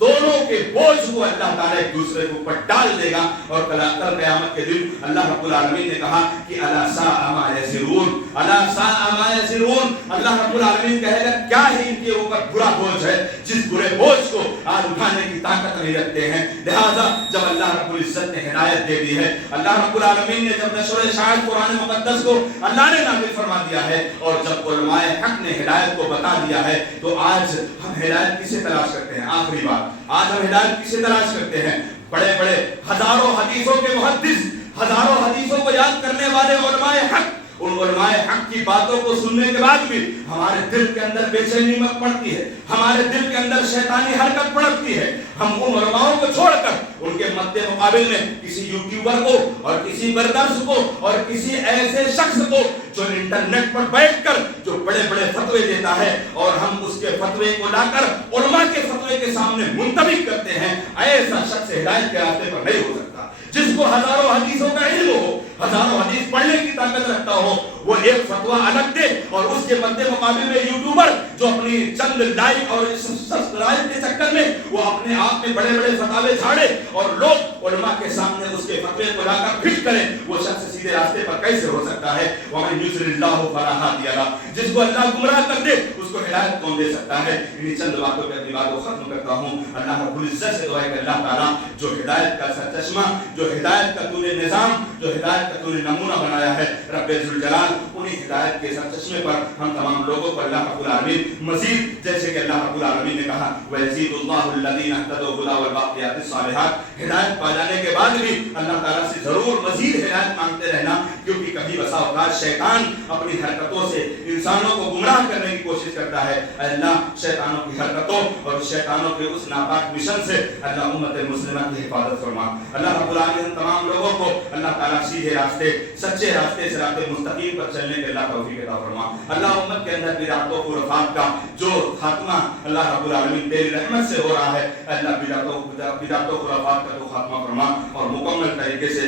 دونوں کے بوجھ کو اللہ تعالیٰ ایک دوسرے کے اوپر ڈال دے گا. اور کل قیامت کے دن اللہ رب العالمین نے کہا کہ الا ساء ما یزرون, الا ساء ما یزرون. اللہ رب العالمین کہے گا کیا ہی ان کے اوپر برا بوجھ ہے جس برے بوجھ کو آج اٹھانے کی طاقت نہیں رکھتے ہیں. لہذا جب اللہ رب العزت نے ہدایت دے دی ہے, اللہ رب العالمین نے جب نشر و اشاعت قرآن مقدس کو اللہ نے نازل فرما دیا ہے, اور جب علماء حق نے ہدایت کو بتا دیا ہے, تو آج ہم ہدایت کسے تلاش کرتے ہیں؟ آخری بات, آج ہم ہدایت کسے تلاش کرتے ہیں؟ بڑے بڑے ہزاروں حدیثوں کے محدث, ہزاروں حدیثوں کو یاد کرنے والے علماء حق, ان علماء حق کی باتوں کو سننے کے بعد بھی ہمارے دل کے اندر بے چینی پڑتی ہے, ہمارے دل کے اندر شیطانی حرکت پڑتی ہے. ہم ان علماؤں کو چھوڑ کر ان کے مد مقابل میں کسی یوٹیوبر کو اور کسی برگرس کو اور کسی ایسے شخص کو جو انٹرنیٹ پر بیٹھ کر جو بڑے بڑے فتوے دیتا ہے, اور ہم اس کے فتوے کو لا کر علماء کے فتوے کے سامنے منطبق کرتے ہیں, ایسا شخص ہدایت کے راستے پر نہیں ہو سکتا. جس کو ہزاروں حدیثوں کا علم ہو, ہزاروں حدیث پڑھنے کی طاقت رکھتا ہو, وہ ایک فتویٰ الگ دے, اور اس کے مد مقابل میں یوٹیوبر جو اپنی چند لائک اور سبسکرائب کے چکر میں وہ اپنے آپ میں بڑے بڑے فتاوے جھاڑے اور لوگ علماء کے سامنے اس کے فتوے کو لا کر فٹ کریں, وہ شخص سیدھے راستے پر کیسے ہو سکتا ہے؟ وَمَن يُضْلِلِ اللَّهُ فَلَا هَادِيَ لَهُ, جس کو اللہ گمراہ کر دے اس کو ہدایت کون دے سکتا ہے؟ انہی چند باتوں پہ اپنی بات کو ختم کرتا ہوں. اللہ رب العزت سے دعا ہے کہ اللہ تعالیٰ جو ہدایت کا سرچشمہ, جو ہدایت کا تو نے نظام, جو ہدایت کا تو نے نمونہ بنایا ہے, رب ذوالجلال انہی ہدایت کے سرچشمے پر ہم تمام لوگوں کو اللہ رب العالمین مزید, جیسے کہ اللہ رب العالمین نے کہا وَيَزِيدُ اللَّهُ الَّذِينَ اهْتَدَوْا هُدًى وَالْبَاقِيَاتِ الصَّالِحَاتِ, ہدایت پا جانے کے بعد بھی اللہ تعالیٰ سے ضرور مزید ہدایت مانگتے رہنا, کیونکہ کبھی بسا اوقات شیطان اپنی حرکتوں سے انسانوں کو گمراہ کرنے کی کوشش کرتا ہے. اے اللہ شیطانوں کی حرکتوں اور شیطانوں کے اس ناپاک مشن سے اللہ امت مسلمہ کی حفاظت فرما. اللہ رب العالمین تمام لوگوں کو اللہ تعالیٰ سیدھے راستے, سچے راستے, صراط مستقیم پر چلنے کے اللہ توفیق عطا فرما. اللہ امت کے اندر بدعتوں و خرافات کا جو خاتمہ اللہ رب العالمین تیری رحمت سے ہو رہا ہے, اللہ بدعتوں و خرافات کا تو خاتمہ فرما اور مکمل طریقے سے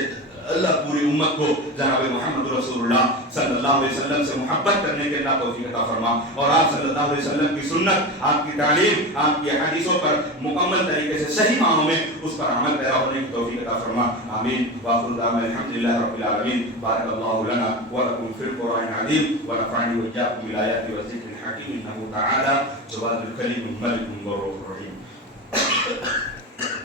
اللہ پوری امت کو جناب محمد رسول اللہ صلی اللہ علیہ وسلم سے محبت کرنے کے اللہ توفیق عطا فرما، اور آپ صلی اللہ علیہ وسلم کی سنت، آپ کی تعلیم، آپ کی حدیثوں پر مکمل طریقے سے صحیح معنوں میں اس پر عمل پیرا ہونے کی توفیق عطا فرما، آمین۔ وآخر دعوانا الحمدللہ رب العالمین، بارک اللہ لنا ولکم فی القرآن العظیم ونفعنی وإیاکم بالآیات والذکر الحکیم، انہ تعالی جواد الکریم ملک الرحیم۔